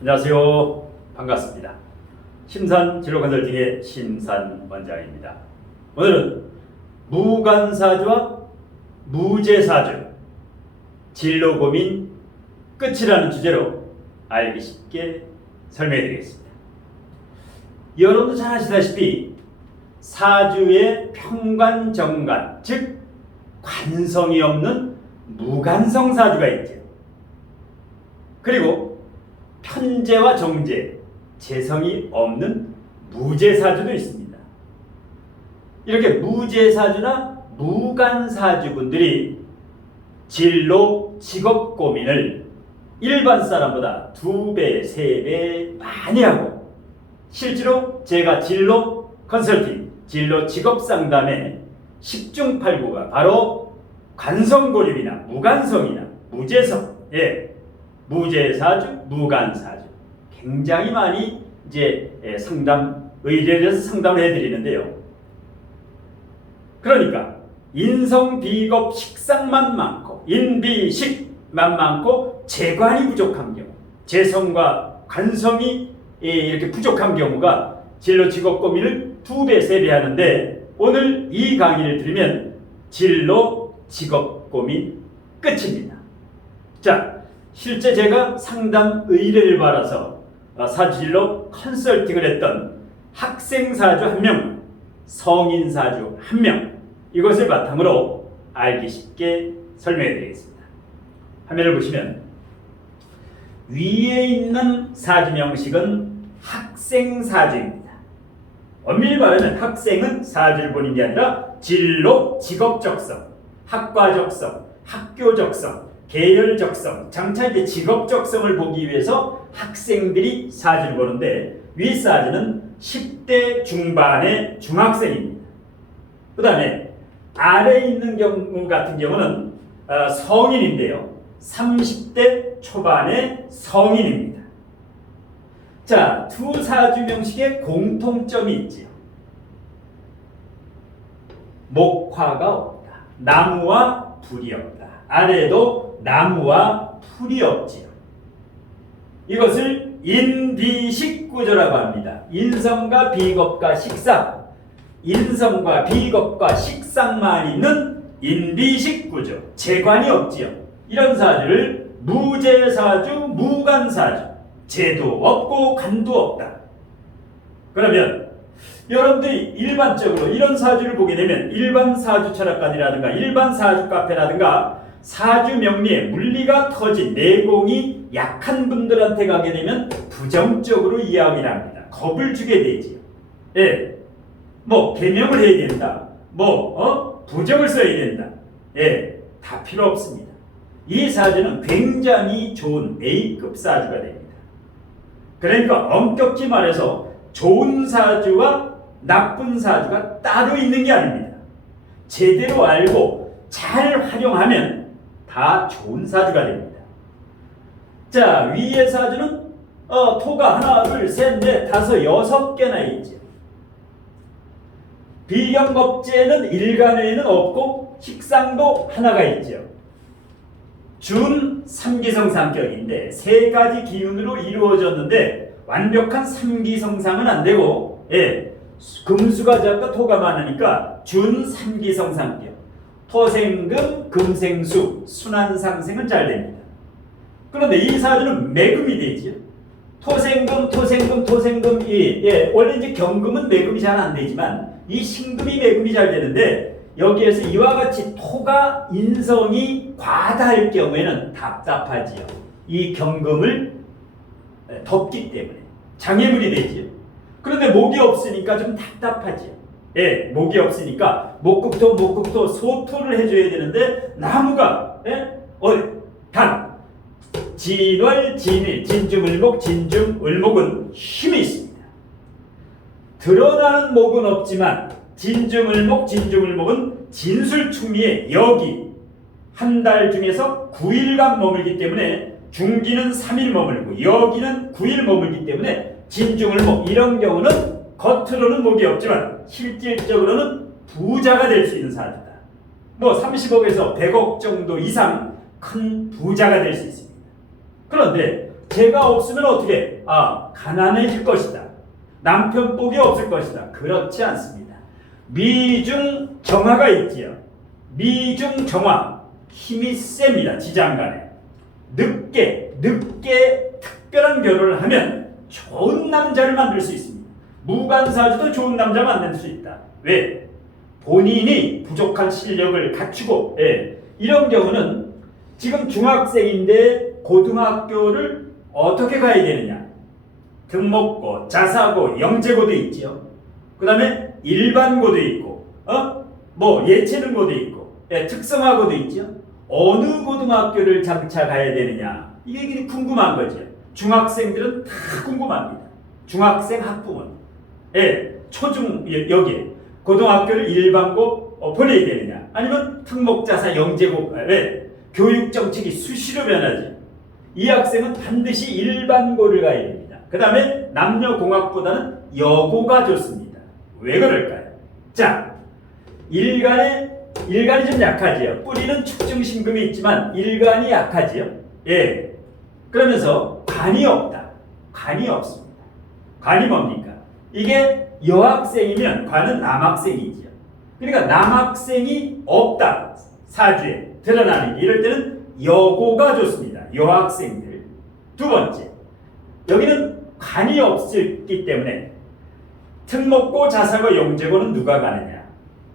안녕하세요. 반갑습니다. 신산진로컨설팅의 신산원장입니다. 오늘은 무간사주와 무제사주, 진로고민 끝이라는 주제로 알기 쉽게 설명해 드리겠습니다. 여러분도 잘 아시다시피 사주의 평관정관, 즉 관성이 없는 무관성 사주가 있죠. 그리고 편재와 정재, 재성이 없는 무제사주도 있습니다. 이렇게 무제사주나 무간사주분들이 진로, 직업 고민을 일반 사람보다 2배, 3배 많이 하고, 실제로 제가 진로 컨설팅, 진로 직업 상담의 10중 8구가 바로 관성고립이나 무관성이나 무제성, 무제사주, 무간사주 굉장히 많이 이제 상담 의뢰해서 상담을 해드리는데요. 그러니까 인성, 비겁, 식상만 많고 인비식만 많고 재관이 부족한 경우, 재성과 관성이 이렇게 부족한 경우가 진로 직업 고민을 2배, 3배 하는데, 오늘 이 강의를 들으면 진로 직업 고민 끝입니다. 자, 실제 제가 상담 의뢰를 받아서 사주진로 컨설팅을 했던 학생 사주 1명, 성인 사주 1명, 이것을 바탕으로 알기 쉽게 설명해 드리겠습니다. 화면을 보시면 위에 있는 사주 명식은 학생 사주입니다. 엄밀히 말하면 학생은 사주를 보는 게 아니라 진로, 직업 적성, 학과 적성, 학교 적성, 계열 적성, 장차 이제 직업 적성을 보기 위해서 학생들이 사주를 보는데, 위 사주는 10대 중반의 중학생입니다. 그 다음에 아래에 있는 경우 같은 경우는 성인인데요. 30대 초반의 성인입니다. 자, 두 사주 명식에 공통점이 있지요. 목화가 없다. 나무와 불이 없다. 아래도 나무와 풀이 없지요. 이것을 인비식 구조라고 합니다. 인성과 비겁과 식상, 인성과 비겁과 식상만 있는 인비식 구조, 재관이 없지요. 이런 사주를 무제사주, 무간사주, 재도 없고 간도 없다. 그러면 여러분들이 일반적으로 이런 사주를 보게 되면 일반 사주 철학관이라든가 일반 사주 카페라든가 사주 명리에 물리가 터진 내공이 약한 분들한테 가게 되면 부정적으로 이야기를 합니다. 겁을 주게 되지요. 개명을 해야 된다. 부정을 써야 된다. 다 필요 없습니다. 이 사주는 굉장히 좋은 A급 사주가 됩니다. 그러니까 엄격히 말해서 좋은 사주와 나쁜 사주가 따로 있는 게 아닙니다. 제대로 알고 잘 활용하면 다 좋은 사주가 됩니다. 자, 위의 사주는 토가 하나, 둘, 셋, 넷, 다섯, 6개나 있죠. 비경겁재는 일간에는 없고 식상도 하나가 있죠. 준 3기성 상격인데 3가지 기운으로 이루어졌는데 완벽한 3기성상은 안 되고, 금수가 작고 토가 많으니까 준 3기성 상격, 토생금, 금생수, 순환상생은 잘 됩니다. 그런데 이 사주는 매금이 되지요. 토생금, 원래 이제 경금은 매금이 잘 안 되지만 이 신금이 매금이 잘 되는데, 여기에서 이와 같이 토가 인성이 과다할 경우에는 답답하지요. 이 경금을 덮기 때문에 장애물이 되지요. 그런데 목이 없으니까 좀 답답하지요. 목이 없으니까 목극토 소토를 해줘야 되는데, 나무가 단 진월, 진일, 진중을목, 진중을목은 힘이 있습니다. 드러나는 목은 없지만 진중을목은 진술충미에 여기 한 달 중에서 9일간 머물기 때문에, 중기는 3일 머물고 여기는 9일 머물기 때문에 진중을목, 이런 경우는 겉으로는 목이 없지만 실질적으로는 부자가 될 수 있는 사주다. 30억에서 100억 정도 이상 큰 부자가 될 수 있습니다. 그런데 제가 없으면 어떻게? 가난해질 것이다. 남편 복이 없을 것이다. 그렇지 않습니다. 미중 정화가 있지요. 미중 정화. 힘이 셉니다. 지장간에. 늦게 특별한 결혼을 하면 좋은 남자를 만들 수 있습니다. 무관사주도 좋은 남자 만들 수 있다. 왜? 본인이 부족한 실력을 갖추고, 이런 경우는 지금 중학생인데 고등학교를 어떻게 가야 되느냐? 특목고, 자사고, 영재고도 있지요. 그 다음에 일반고도 있고, 예체능고도 있고, 특성화고도 있죠. 어느 고등학교를 장차 가야 되느냐? 이게 궁금한 거죠. 중학생들은 다 궁금합니다. 중학생 학부모는. 초중, 여기에. 고등학교를 일반고 보내야 되느냐? 아니면 특목자사, 영재고, 교육정책이 수시로 변하지. 이 학생은 반드시 일반고를 가야 됩니다. 그 다음에 남녀공학보다는 여고가 좋습니다. 왜 그럴까요? 자, 일간이 좀 약하지요. 뿌리는 축중신금이 있지만 일간이 약하지요. 그러면서 관이 없다. 관이 없습니다. 관이 뭡니까? 이게 여학생이면 관은 남학생이지요. 그러니까 남학생이 없다. 사주에 드러나는 게 이럴 때는 여고가 좋습니다. 여학생들. 두 번째, 여기는 관이 없기 때문에 특목고, 자사고, 영재고는 누가 가느냐?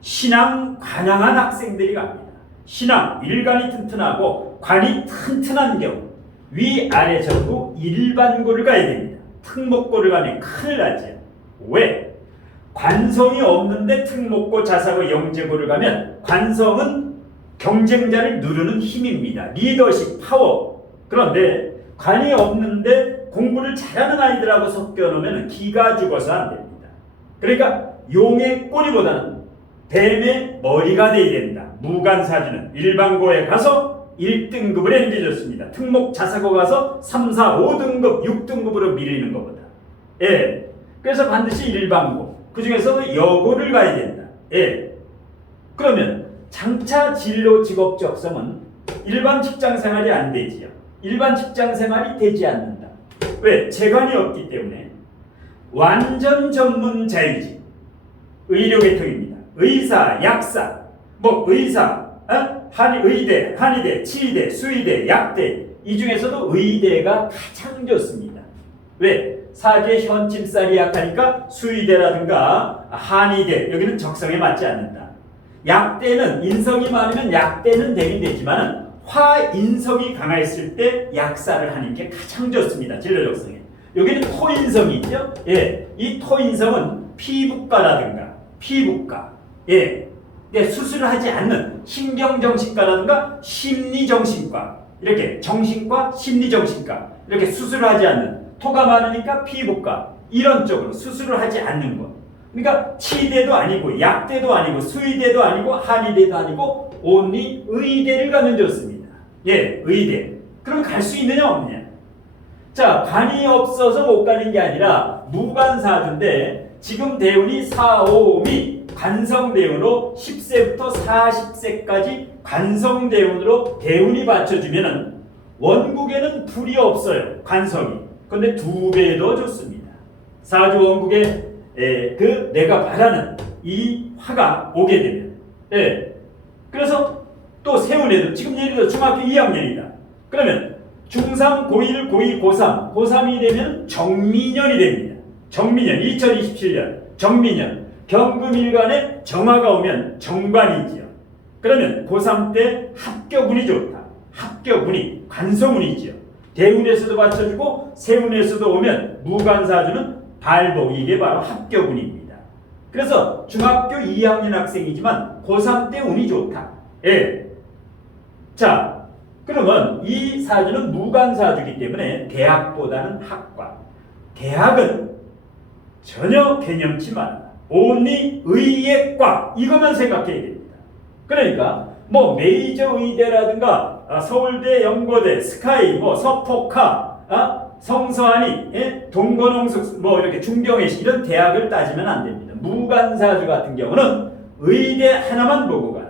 신앙 관양한 학생들이 갑니다. 신앙, 일간이 튼튼하고 관이 튼튼한 경우 위아래 전부 일반고를 가야 됩니다. 특목고를 가면 큰일 나죠. 왜? 관성이 없는데 특목고, 자사고, 영재고를 가면 관성은 경쟁자를 누르는 힘입니다. 리더십, 파워. 그런데 관이 없는데 공부를 잘하는 아이들하고 섞여 놓으면 기가 죽어서 안 됩니다. 그러니까 용의 꼬리보다는 뱀의 머리가 돼야 된다. 무관사주는 일반고에 가서 1등급을 옮겨줬습니다. 특목, 자사고 가서 3, 4, 5등급, 6등급으로 밀리는 것보다. 그래서 반드시 일반고, 그 중에서도 여고를 가야 된다. 그러면 장차 진로 직업 적성은 일반 직장 생활이 안 되지요. 일반 직장 생활이 되지 않는다. 왜? 재관이 없기 때문에. 완전 전문 자유직, 의료 계통입니다. 의사, 약사, 의사, 의대, 한의대, 치의대, 수의대, 약대, 이 중에서도 의대가 가장 좋습니다. 왜? 사주의 현침살이 약하니까 수의대라든가 한의대, 여기는 적성에 맞지 않는다. 약대는 인성이 많으면 약대는 되긴 되지만 화인성이 강했을 때 약사를 하는 게 가장 좋습니다. 진로 적성에. 여기는 토인성이 있죠. 이 토인성은 피부과라든가 수술을 하지 않는 신경정신과라든가 심리정신과, 이렇게 정신과, 심리정신과, 이렇게 수술을 하지 않는, 토가 많으니까 피부과, 이런 쪽으로 수술을 하지 않는 것. 그러니까 치대도 아니고 약대도 아니고 수의대도 아니고 한의대도 아니고 온리 의대를 가면 좋습니다. 의대. 그러면 갈 수 있느냐 없느냐? 자, 관이 없어서 못 가는 게 아니라 무관사주인데 지금 대운이 4, 5, 미 관성대운으로 10세부터 40세까지 관성대운으로 대운이 받쳐주면은 원국에는 불이 없어요. 관성이. 근데 2배 더 좋습니다. 사주 원국에 내가 바라는 이 화가 오게 되면. 그래서 또 세운에도 지금 예를 들어 중학교 2학년이다. 그러면 중3, 고1, 고2, 고3, 고3이 되면 정미년이 됩니다. 정미년, 2027년 정미년. 경금일간에 정화가 오면 정관이지요. 그러면 고3 때 합격운이 좋다. 합격운이 관성운이지요. 대운에서도 받쳐주고 세운에서도 오면 무관사주는 발복, 이게 바로 합격운입니다. 그래서 중학교 2학년 학생이지만 고3 때 운이 좋다. 자, 그러면 이 사주는 무관사주이기 때문에 대학보다는 학과. 대학은 전혀 개념치 말아라. 온리 의예과, 이것만 생각해야 됩니다. 그러니까 메이저 의대라든가 서울대, 연고대, 스카이, 서포카, 성서하니, 동건홍숙, 이렇게 중경외시 이런 대학을 따지면 안 됩니다. 무관사주 같은 경우는 의대 하나만 보고 가라.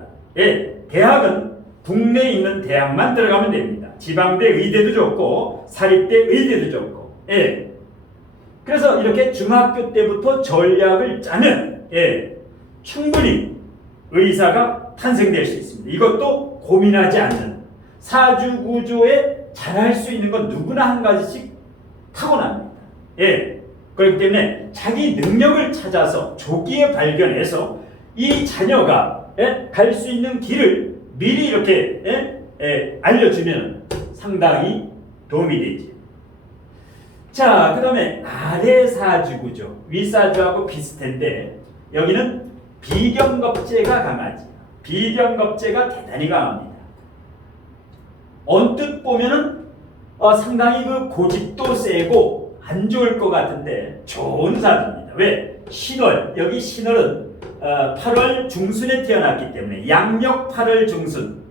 대학은 국내에 있는 대학만 들어가면 됩니다. 지방대 의대도 좋고 사립대 의대도 좋고. 예. 그래서 이렇게 중학교 때부터 전략을 짜면 충분히 의사가 탄생될 수 있습니다. 이것도 고민하지 않는 사주구조에 잘할 수 있는 건 누구나 한 가지씩 타고납니다. 그렇기 때문에 자기 능력을 찾아서 조기에 발견해서 이 자녀가 갈 수 있는 길을 미리 이렇게 알려주면 상당히 도움이 되지. 자, 그 다음에 아래 사주구조, 윗사주하고 비슷한데 여기는 비경겁제가 강하지. 비경겁제가 대단히 강합니다. 언뜻 보면은 상당히 그 고집도 세고 안 좋을 것 같은데 좋은 사주입니다. 왜? 신월, 여기 신월은 8월 중순에 태어났기 때문에 양력 8월 중순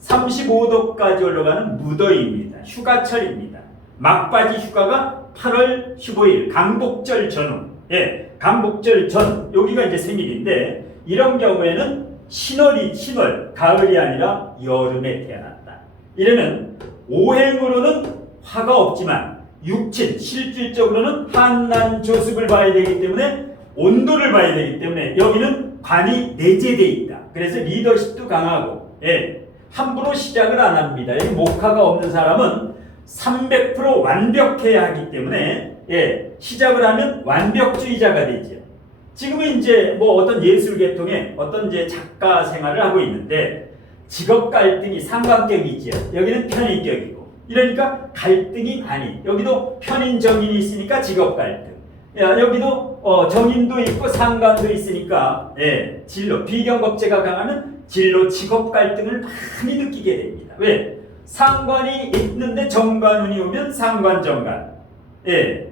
35도까지 올라가는 무더위입니다. 휴가철입니다. 막바지 휴가가 8월 15일 강복절 전후. 강복절 전 여기가 이제 생일인데 이런 경우에는 신월 가을이 아니라 여름에 태어났다. 이러면 오행으로는 화가 없지만 육친 실질적으로는 한난 조습을 봐야 되기 때문에 온도를 봐야 되기 때문에 여기는 관이 내재되어 있다. 그래서 리더십도 강하고 함부로 시작을 안 합니다. 여기 목화가 없는 사람은 300% 완벽해야 하기 때문에 시작을 하면 완벽주의자가 되죠. 지금은 이제 뭐 어떤 예술 계통의 어떤 이제 작가 생활을 하고 있는데 직업 갈등이 상관격이지요. 여기는 편인격이고 이러니까 갈등이 많이. 여기도 편인 정인이 있으니까 직업 갈등. 여기도 정인도 있고 상관도 있으니까 진로 비경겁제가 강하면 진로 직업 갈등을 많이 느끼게 됩니다. 왜? 상관이 있는데 정관운이 오면 상관 정관.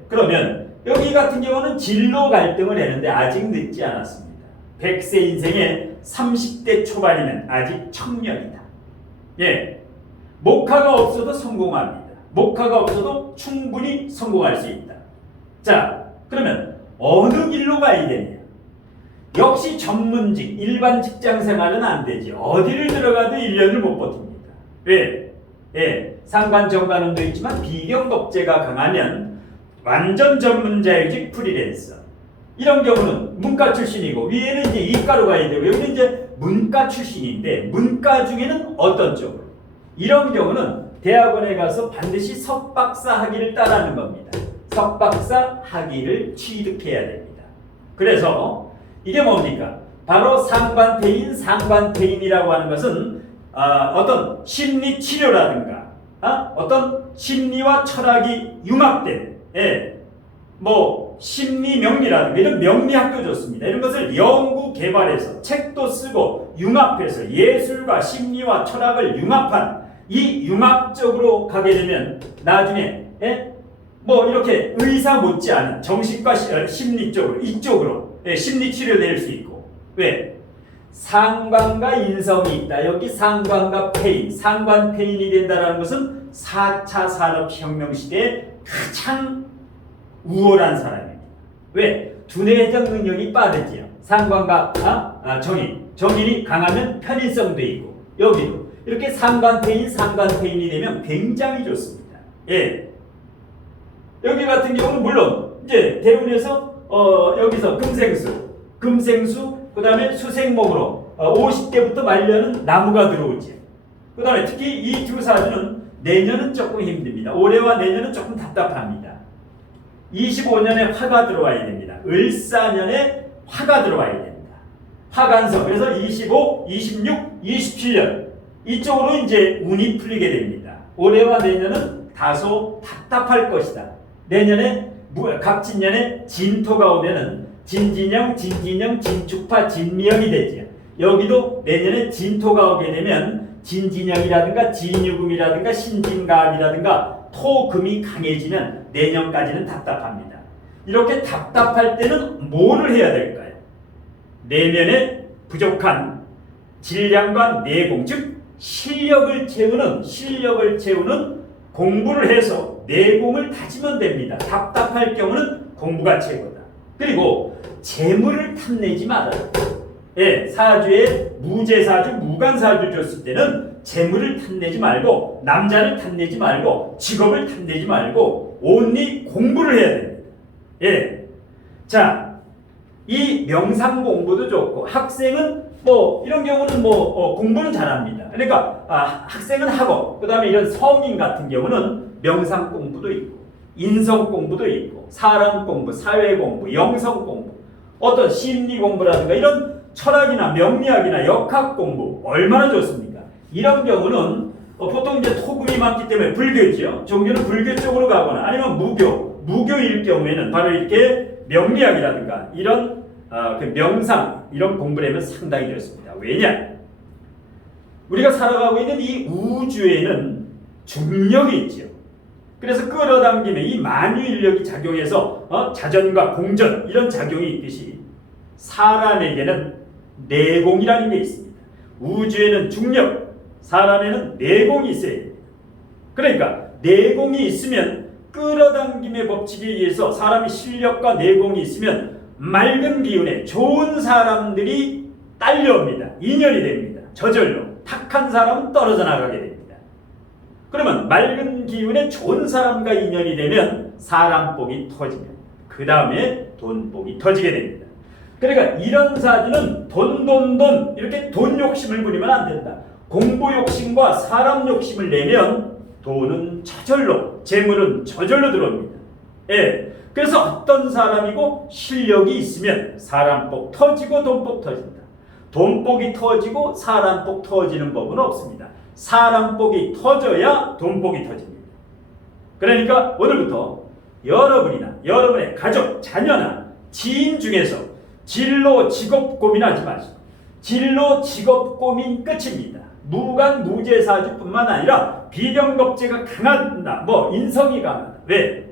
그러면 여기 같은 경우는 진로 갈등을 했는데 아직 늦지 않았습니다. 100세 인생에 30대 초반이면 아직 청년이다. 목화가 없어도 성공합니다. 목화가 없어도 충분히 성공할 수 있다. 자, 그러면 어느 길로 가야 되냐? 역시 전문직, 일반 직장 생활은 안 되지. 어디를 들어가도 1년을 못 버팁니다. 왜? 상관 정관운도 있지만 비경겁제가 강하면 완전 전문자일직 프리랜서. 이런 경우는 문과 출신이고 위에는 이제 이과로 가야 되고 여기는 이제 문과 출신인데 문과 중에는 어떤 쪽으로? 이런 경우는 대학원에 가서 반드시 석박사 학위를 따라하는 겁니다. 석박사 학위를 취득해야 됩니다. 그래서 이게 뭡니까? 바로 상관폐인이라고 하는 것은 어떤 심리 치료라든가 어떤 심리와 철학이 융합된 뭐 심리 명리라든가 이런 명리학도 좋습니다. 이런 것을 연구 개발해서 책도 쓰고 융합해서 예술과 심리와 철학을 융합한 이 융합적으로 가게 되면 나중에 뭐 이렇게 의사 못지않은 정신과 심리 쪽으로 이쪽으로 심리 치료될 수 있고. 왜? 상관과 인성이 있다. 여기 상관과 폐인, 상관 폐인이 된다는 것은 4차 산업혁명 시대에 가장 우월한 사람입니다. 왜? 두뇌적 능력이 빠르지요. 상관과 정인이 강하면 편인성도 있고 여기도 이렇게 상관폐인이 되면 굉장히 좋습니다. 여기 같은 경우는 물론 이제 대운에서 여기서 금생수 그 다음에 수생목으로 50대부터 말년은 나무가 들어오지. 그 다음에 특히 이 두 사주는 내년은 조금 힘듭니다. 올해와 내년은 조금 답답합니다. 25년에 화가 들어와야 됩니다. 을사년에 화가 들어와야 됩니다. 화간서. 그래서 25, 26, 27년 이쪽으로 이제 운이 풀리게 됩니다. 올해와 내년은 다소 답답할 것이다. 내년에 갑진년에 진토가 오면은 진진영, 진축파, 진미영이 되죠. 여기도 내년에 진토가 오게 되면 진진영이라든가 진유금이라든가 신진가압이라든가 토금이 강해지면 내년까지는 답답합니다. 이렇게 답답할 때는 뭐를 해야 될까요? 내면에 부족한 질량과 내공, 즉 실력을 채우는 공부를 해서 내공을 다지면 됩니다. 답답할 경우는 공부가 최고다. 그리고 재물을 탐내지 말아요. 예, 사주에 무제사주, 무관사주 줬을 때는 재물을 탐내지 말고 남자를 탐내지 말고 직업을 탐내지 말고 온리 공부를 해야 됩니다. 예, 자, 이 명상 공부도 좋고 학생은 뭐 이런 경우는 뭐 공부는 잘합니다. 그러니까 학생은 하고 그 다음에 이런 성인 같은 경우는 명상 공부도 있고 인성 공부도 있고 사람 공부, 사회 공부, 영성 공부, 어떤 심리 공부라든가 이런 철학이나 명리학이나 역학 공부 얼마나 좋습니까? 이런 경우는 보통 이제 토금이 많기 때문에 불교죠. 종교는 불교 쪽으로 가거나 아니면 무교일 경우에는 바로 이렇게 명리학이라든가 이런 그 명상 이런 공부를 하면 상당히 좋습니다. 왜냐? 우리가 살아가고 있는 이 우주에는 중력이 있죠. 그래서 끌어당기면 이 만유인력이 작용해서 자전과 공전 이런 작용이 있듯이 사람에게는 내공이라는 게 있습니다. 우주에는 중력, 사람에는 내공이 있어야 됩니다. 그러니까 내공이 있으면 끌어당김의 법칙에 의해서 사람의 실력과 내공이 있으면 맑은 기운에 좋은 사람들이 딸려옵니다. 인연이 됩니다. 저절로 탁한 사람은 떨어져 나가게 됩니다. 그러면 맑은 기운에 좋은 사람과 인연이 되면 사람복이 터지면 그 다음에 돈복이 터지게 됩니다. 그러니까 이런 사주는 돈 이렇게 돈 욕심을 부리면 안 된다. 공부 욕심과 사람 욕심을 내면 돈은 저절로, 재물은 저절로 들어옵니다. 예. 그래서 어떤 사람이고 실력이 있으면 사람복 터지고 돈복 터진다. 돈복이 터지고 사람복 터지는 법은 없습니다. 사람복이 터져야 돈복이 터집니다. 그러니까 오늘부터 여러분이나 여러분의 가족, 자녀나 지인 중에서 진로 직업 고민하지 마시고 진로 직업 고민 끝입니다. 무관 무제사주뿐만 아니라 비경겁제가 강하다, 인성이 강하다. 왜?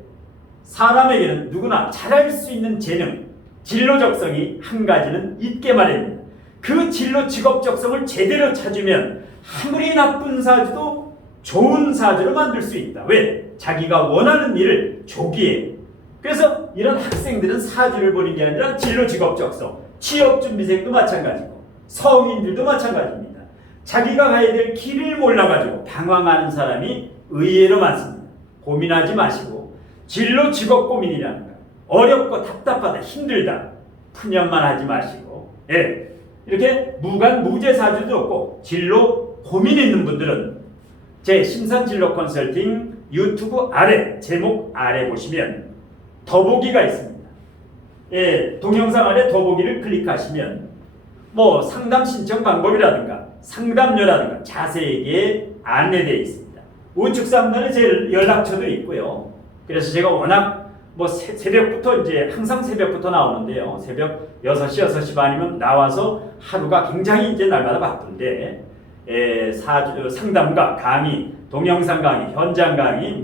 사람에게는 누구나 잘할 수 있는 재능, 진로 적성이 한 가지는 있게 마련입니다. 그 진로 직업 적성을 제대로 찾으면 아무리 나쁜 사주도 좋은 사주로 만들 수 있다. 왜? 자기가 원하는 일을 조기에. 그래서 이런 학생들은 사주를 보는 게 아니라 진로 직업 적성, 취업준비생도 마찬가지고 성인들도 마찬가지입니다. 자기가 가야 될 길을 몰라가지고 방황하는 사람이 의외로 많습니다. 고민하지 마시고 진로 직업 고민이라는 거 어렵고 답답하다, 힘들다 푸념만 하지 마시고 이렇게 무관 무제사주도 없고 진로 고민 있는 분들은 제 심산진로 컨설팅 유튜브 아래 제목 아래 보시면 더보기가 있습니다. 동영상 아래 더보기를 클릭하시면 상담 신청 방법이라든가 상담료라든가 자세하게 안내되어 있습니다. 우측 상단에 제 연락처도 있고요. 그래서 제가 워낙 새벽부터 항상 새벽부터 나오는데요. 새벽 6시, 6시 반이면 나와서 하루가 굉장히 날마다 바쁜데 상담과 강의, 동영상 강의, 현장 강의,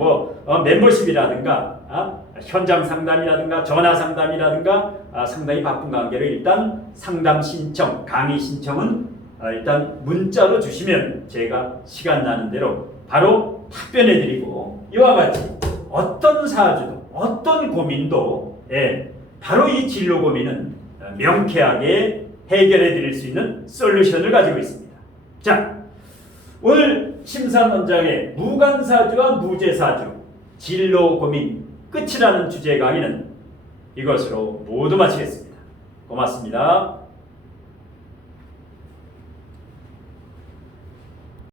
멤버십이라든가 현장 상담이라든가 전화 상담이라든가 상당히 바쁜 관계로 일단 상담 신청, 강의 신청은 일단 문자로 주시면 제가 시간 나는 대로 바로 답변해 드리고 이와 같이 어떤 사주도 어떤 고민도 바로 이 진로 고민은 명쾌하게 해결해 드릴 수 있는 솔루션을 가지고 있습니다. 자, 오늘 심산원장의 무관사주와 무제사주 진로 고민 끝이라는 주제 강의는 이것으로 모두 마치겠습니다. 고맙습니다.